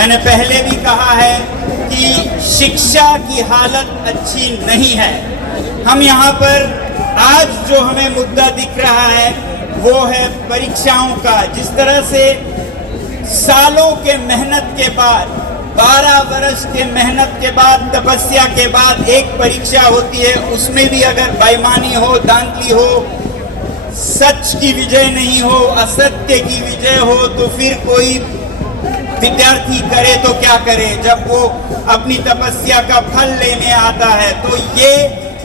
मैंने पहले भी कहा है कि शिक्षा की हालत अच्छी नहीं है। हम यहाँ पर आज जो हमें मुद्दा दिख रहा है वो है परीक्षाओं का। जिस तरह से सालों के मेहनत के बाद, 12 वर्ष के मेहनत के बाद, तपस्या के बाद एक परीक्षा होती है, उसमें भी अगर बेईमानी हो, धांधली हो, सच की विजय नहीं हो, असत्य की विजय हो, तो फिर कोई विद्यार्थी करे तो क्या करे जब वो अपनी तपस्या का फल लेने आता है। तो ये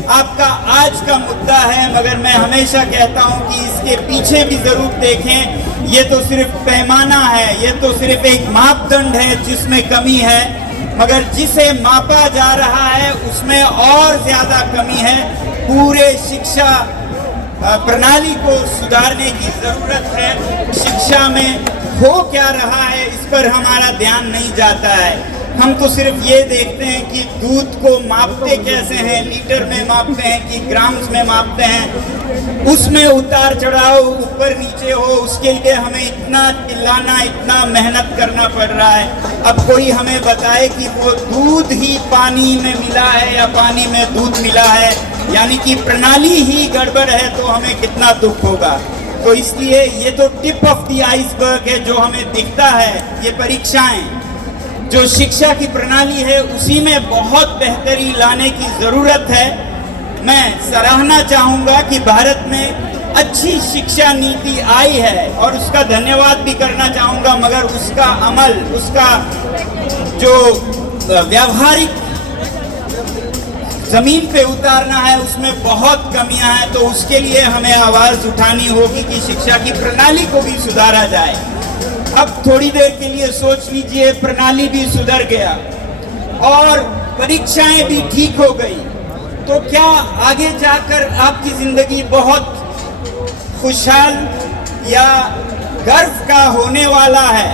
आपका आज का मुद्दा है, मगर मैं हमेशा कहता हूं कि इसके पीछे भी जरूर देखें। ये तो सिर्फ पैमाना है, ये तो सिर्फ एक मापदंड है जिसमें कमी है, मगर जिसे मापा जा रहा है उसमें और ज्यादा कमी है। पूरे शिक्षा प्रणाली को सुधारने की जरूरत है। शिक्षा में हो क्या रहा है इस पर हमारा ध्यान नहीं जाता है। हम तो सिर्फ ये देखते हैं कि दूध को मापते कैसे हैं, लीटर में मापते हैं कि ग्राम्स में मापते हैं। उसमें उतार चढ़ाव ऊपर नीचे हो, उसके लिए हमें इतना चिल्लाना, इतना मेहनत करना पड़ रहा है। अब कोई हमें बताए कि वो दूध ही पानी में मिला है या पानी में दूध मिला है, यानी कि प्रणाली ही गड़बड़ है, तो हमें कितना दुख होगा। तो इसलिए ये तो टिप ऑफ द आइसबर्ग है जो हमें दिखता है। ये परीक्षाएं, जो शिक्षा की प्रणाली है, उसी में बहुत बेहतरी लाने की जरूरत है। मैं सराहना चाहूंगा कि भारत में अच्छी शिक्षा नीति आई है और उसका धन्यवाद भी करना चाहूंगा, मगर उसका अमल, उसका जो व्यावहारिक जमीन पे उतारना है, उसमें बहुत कमियां हैं। तो उसके लिए हमें आवाज उठानी होगी कि शिक्षा की प्रणाली को भी सुधारा जाए। अब थोड़ी देर के लिए सोच लीजिए, प्रणाली भी सुधर गया और परीक्षाएं भी ठीक हो गई, तो क्या आगे जाकर आपकी जिंदगी बहुत खुशहाल या गर्व का होने वाला है?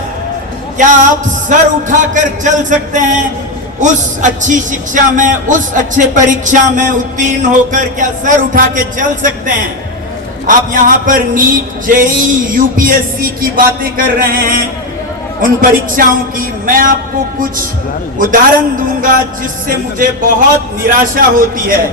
क्या आप सर उठाकर चल सकते हैं उस अच्छी शिक्षा में, उस अच्छे परीक्षा में उत्तीर्ण होकर? क्या सर उठा के चल सकते हैं? आप यहाँ पर नीट, जेईई, यूपीएससी की बातें कर रहे हैं, उन परीक्षाओं की। मैं आपको कुछ उदाहरण दूंगा जिससे मुझे बहुत निराशा होती है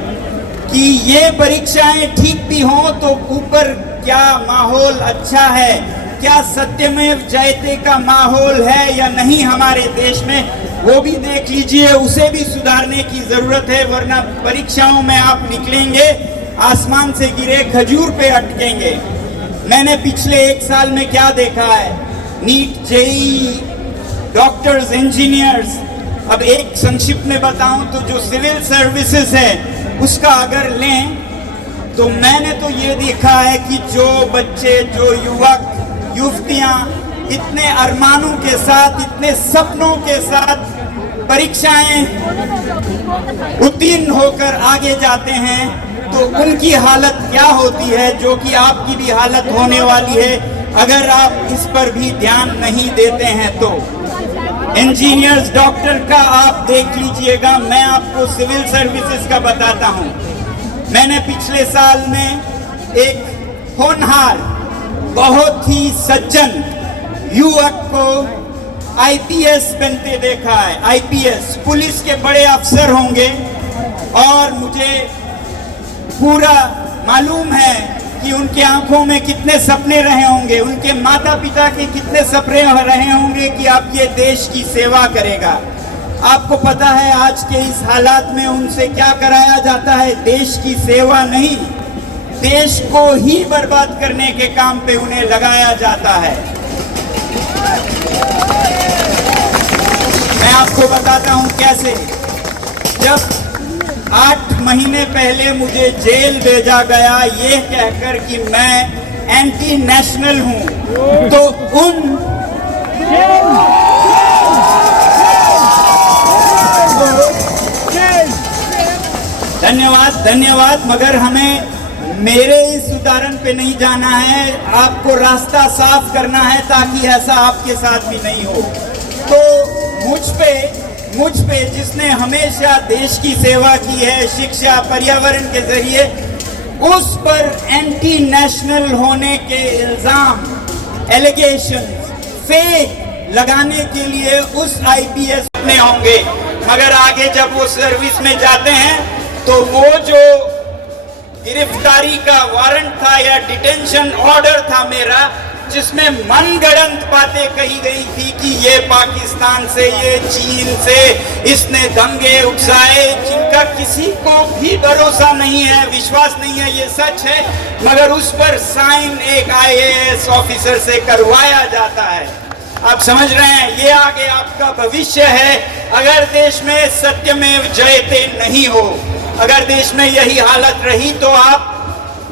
कि ये परीक्षाएं ठीक भी हों तो ऊपर क्या माहौल अच्छा है, क्या सत्यमेव जयते का माहौल है या नहीं हमारे देश में, वो भी देख लीजिए। उसे भी सुधारने की जरूरत है, वरना परीक्षाओं में आप निकलेंगे आसमान से गिरे खजूर पे अटकेंगे। मैंने पिछले 1 साल में क्या देखा है, नीट, जेईई, डॉक्टर्स, इंजीनियर्स। अब एक संक्षिप्त में बताऊं तो जो सिविल सर्विसेज है उसका अगर लें तो मैंने तो ये देखा है कि जो बच्चे, जो युवक युवतियां इतने अरमानों के साथ, इतने सपनों के साथ परीक्षाएं उत्तीर्ण होकर आगे जाते हैं, तो उनकी हालत क्या होती है, जो कि आपकी भी हालत होने वाली है अगर आप इस पर भी ध्यान नहीं देते हैं। तो इंजीनियर्स, डॉक्टर का आप देख लीजिएगा। मैं आपको सिविल सर्विसेज का बताता हूं। मैंने पिछले साल में एक होनहार, बहुत ही सज्जन युवक को आईपीएस बनते देखा है। आईपीएस, पुलिस के बड़े अफसर होंगे, और मुझे पूरा मालूम है कि उनके आंखों में कितने सपने रहे होंगे, उनके माता पिता के कितने सपने रहे होंगे कि आप ये देश की सेवा करेगा। आपको पता है आज के इस हालात में उनसे क्या कराया जाता है? देश की सेवा नहीं, देश को ही बर्बाद करने के काम पे उन्हें लगाया जाता है। मैं आपको बताता हूं कैसे। जब 8 महीने पहले मुझे जेल भेजा गया ये कहकर कि मैं एंटी नेशनल हूं, तो उन धन्यवाद, मगर हमें मेरे इस उदाहरण पे नहीं जाना है, आपको रास्ता साफ करना है ताकि ऐसा आपके साथ भी नहीं हो। तो मुझ पे जिसने हमेशा देश की सेवा की है, शिक्षा, पर्यावरण के जरिए, उस पर एंटी नेशनल होने के इल्जाम, एलिगेशन, फेक लगाने के लिए उस आईपीएस में होंगे, मगर आगे जब वो सर्विस में जाते हैं तो वो जो गिरफ्तारी का वारंट था या डिटेंशन ऑर्डर था मेरा, जिसमें मनगढ़ंत बातें कही गई थी कि ये पाकिस्तान से, ये चीन से इसने दंगे उकसाए, जिनका किसी को भी भरोसा नहीं है, विश्वास नहीं है, ये सच है, मगर उस पर साइन एक आईएएस ऑफिसर से करवाया जाता है। आप समझ रहे हैं, ये आगे आपका भविष्य है। अगर देश में सत्यमेव जयते नहीं हो, अगर देश में यही हालत रही तो आप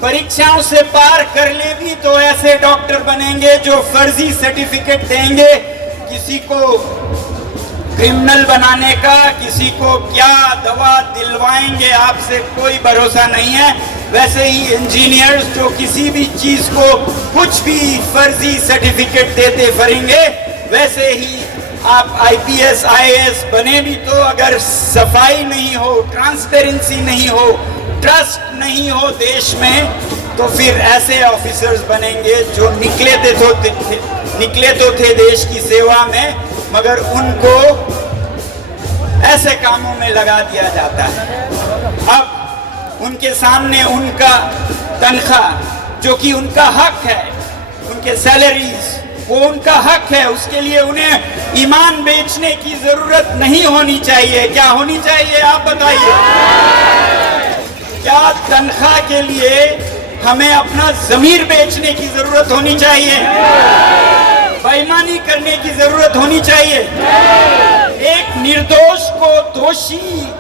परीक्षाओं से पार कर ले भी तो ऐसे डॉक्टर बनेंगे जो फर्जी सर्टिफिकेट देंगे, किसी को क्रिमिनल बनाने का, किसी को क्या दवा दिलवाएंगे, आपसे कोई भरोसा नहीं है। वैसे ही इंजीनियर्स जो किसी भी चीज को कुछ भी फर्जी सर्टिफिकेट देते फिरेंगे, वैसे ही आप आईपीएस आईएएस बने भी तो अगर सफाई नहीं हो, ट्रांसपेरेंसी नहीं हो, ट्रस्ट नहीं हो देश में, तो फिर ऐसे ऑफिसर्स बनेंगे जो निकले तो थे देश की सेवा में, मगर उनको ऐसे कामों में लगा दिया जाता है। अब उनके सामने उनका तनख्वाह जो कि उनका हक है, उनके सैलरीज वो उनका हक है, उसके लिए उन्हें ईमान बेचने की जरूरत नहीं होनी चाहिए। क्या होनी चाहिए आप बताइए? क्या तनख्वाह के लिए हमें अपना जमीर बेचने की जरूरत होनी चाहिए? बेईमानी करने की जरूरत होनी चाहिए? एक निर्दोष को दोषी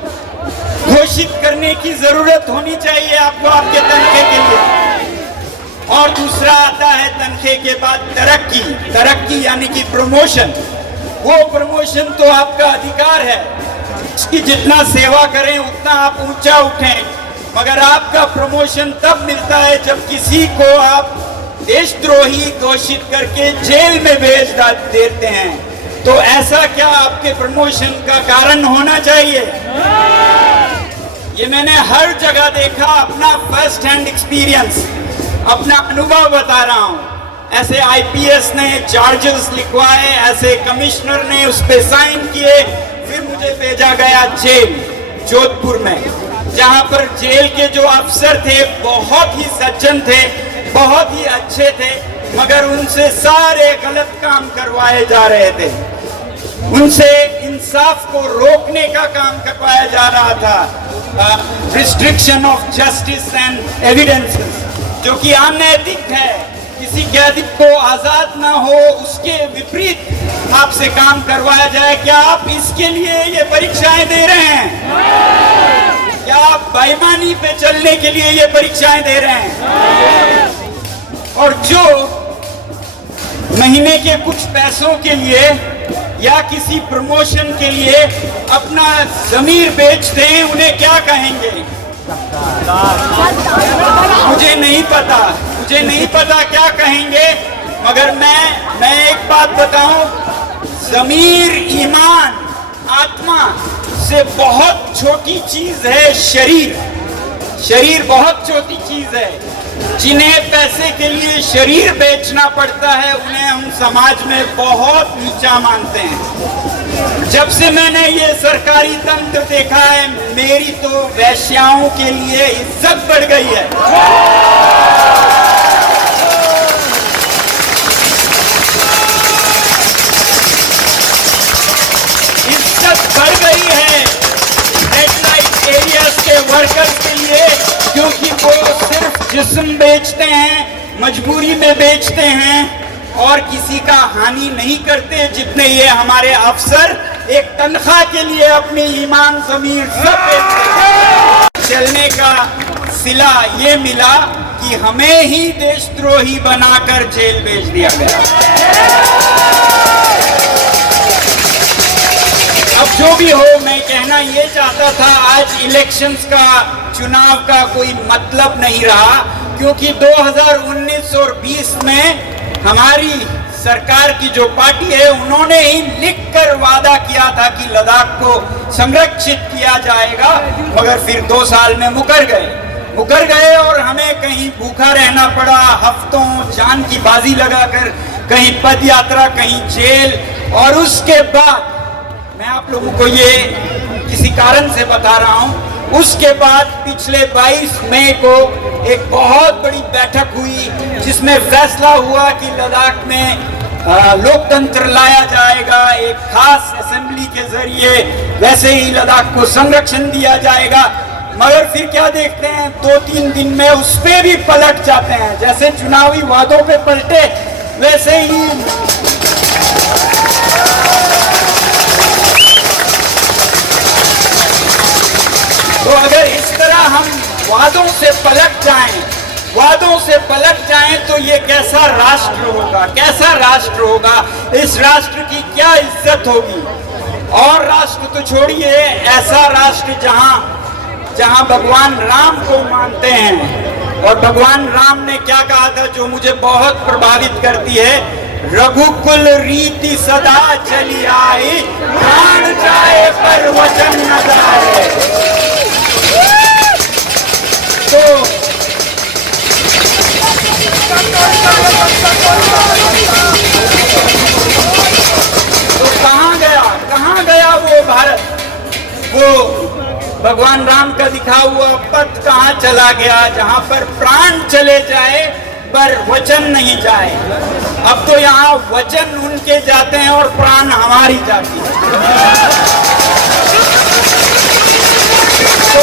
घोषित करने की जरूरत होनी चाहिए आपको आपके तनखे के लिए? और दूसरा आता है तनखे के बाद तरक्की। तरक्की यानी कि प्रमोशन। वो प्रमोशन तो आपका अधिकार है, इसकी जितना सेवा करें उतना आप ऊंचा उठें, मगर आपका प्रमोशन तब मिलता है जब किसी को आप देशद्रोही घोषित करके जेल में भेज देते हैं। तो ऐसा क्या आपके प्रमोशन का कारण होना चाहिए? ये मैंने हर जगह देखा, अपना फर्स्ट हैंड एक्सपीरियंस, अपना अनुभव बता रहा हूं। ऐसे आईपीएस ने चार्जेस लिखवाए, ऐसे कमिश्नर ने उस पे साइन किए, फिर मुझे भेजा गया जेल जोधपुर में, जहां पर जेल के जो अफसर थे बहुत ही सज्जन थे, बहुत ही अच्छे थे, मगर उनसे सारे गलत काम करवाए जा रहे थे। उनसे इंसाफ को रोकने का काम करवाया जा रहा था, restriction of justice and evidences, जो कि अनैतिक है। किसी कैदी को आजाद ना हो उसके विपरीत आपसे काम करवाया जाए। क्या आप इसके लिए ये परीक्षाएं दे रहे हैं? क्या आप बेईमानी पे चलने के लिए ये परीक्षाएं दे रहे हैं? और जो महीने के कुछ पैसों के लिए या किसी प्रमोशन के लिए अपना जमीर बेचते हैं, उन्हें क्या कहेंगे? मुझे नहीं पता क्या कहेंगे, मगर मैं एक बात बताऊं, जमीर, ईमान, आत्मा से बहुत छोटी चीज है शरीर। शरीर बहुत छोटी चीज है। जिन्हें पैसे के लिए शरीर बेचना पड़ता है, उन्हें हम समाज में बहुत नीचा मानते हैं। जब से मैंने ये सरकारी तंत्र देखा है, मेरी तो वैश्याओं के लिए इज्जत बढ़ गई है। इज्जत बढ़ गई है रेड लाइट एरियाज के वर्कर्स के लिए, क्योंकि वो सिर्फ जिस्म बेचते हैं, मजबूरी में बेचते हैं और किसी का हानि नहीं करते, जितने ये हमारे अफसर एक तनख्वाह के लिए अपनी ईमान, ज़मीर सब बेचते हैं। चलने का सिला ये मिला कि हमें ही देशद्रोही बनाकर जेल भेज दिया गया। अब जो भी हो, मैं कहना ये चाहता था, आज इलेक्शंस का, चुनाव का कोई मतलब नहीं रहा, क्योंकि 2019 और 20 में हमारी सरकार की जो पार्टी है, उन्होंने ही लिखकर वादा किया था कि लद्दाख को संरक्षित किया जाएगा, मगर फिर 2 साल में मुकर गए और हमें कहीं भूखा रहना पड़ा, हफ्तों जान की बाजी लगाकर कहीं पद यात्रा, कहीं जेल। और उसके बाद मैं आप लोगों को ये किसी कारण से बता रहा हूं, उसके बाद पिछले 22 मई को एक बहुत बड़ी बैठक हुई जिसमें फैसला हुआ कि लद्दाख में लोकतंत्र लाया जाएगा, एक खास असेंबली के जरिए वैसे ही लद्दाख को संरक्षण दिया जाएगा। मगर फिर क्या देखते हैं, 2-3 दिन में उस पे भी पलट जाते हैं। जैसे चुनावी वादों पे पलटे वैसे ही तो अगर इस तरह हम वादों से पलट जाएं तो ये कैसा राष्ट्र होगा, इस राष्ट्र की क्या इज्जत होगी। और राष्ट्र तो छोड़िए, ऐसा राष्ट्र जहां भगवान राम को मानते हैं। और भगवान राम ने क्या कहा था जो मुझे बहुत प्रभावित करती है, रघुकुल रीति सदा चली आई, प्राण जाए पर वचन न जाए। तो कहां गया वो भारत, वो भगवान राम का दिखा हुआ पथ कहां चला गया, जहां पर प्राण चले जाए पर वचन नहीं जाए। अब तो यहाँ वचन उनके जाते हैं और प्राण हमारी जाती है। तो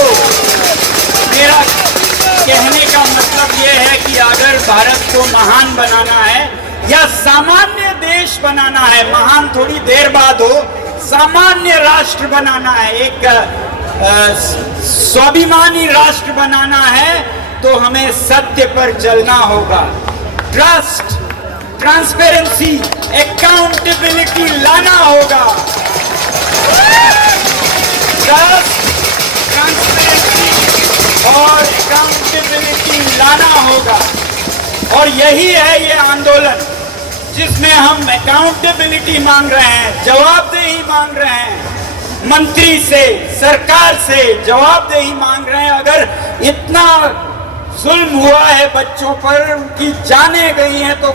मेरा कहने का मतलब ये है कि अगर भारत को महान बनाना है या सामान्य देश बनाना है, महान थोड़ी देर बाद हो, सामान्य राष्ट्र बनाना है, एक स्वाभिमानी राष्ट्र बनाना है, तो हमें सत्य पर चलना होगा। ट्रस्ट, ट्रांसपेरेंसी, अकाउंटेबिलिटी लाना होगा। ट्रस्ट, ट्रांसपेरेंसी और अकाउंटेबिलिटी लाना होगा। और यही है ये आंदोलन जिसमें हम अकाउंटेबिलिटी मांग रहे हैं, जवाबदेही मांग रहे हैं, मंत्री से, सरकार से जवाबदेही मांग रहे हैं। अगर इतना जुल्म हुआ है बच्चों पर, उनकी जानें गई हैं, तो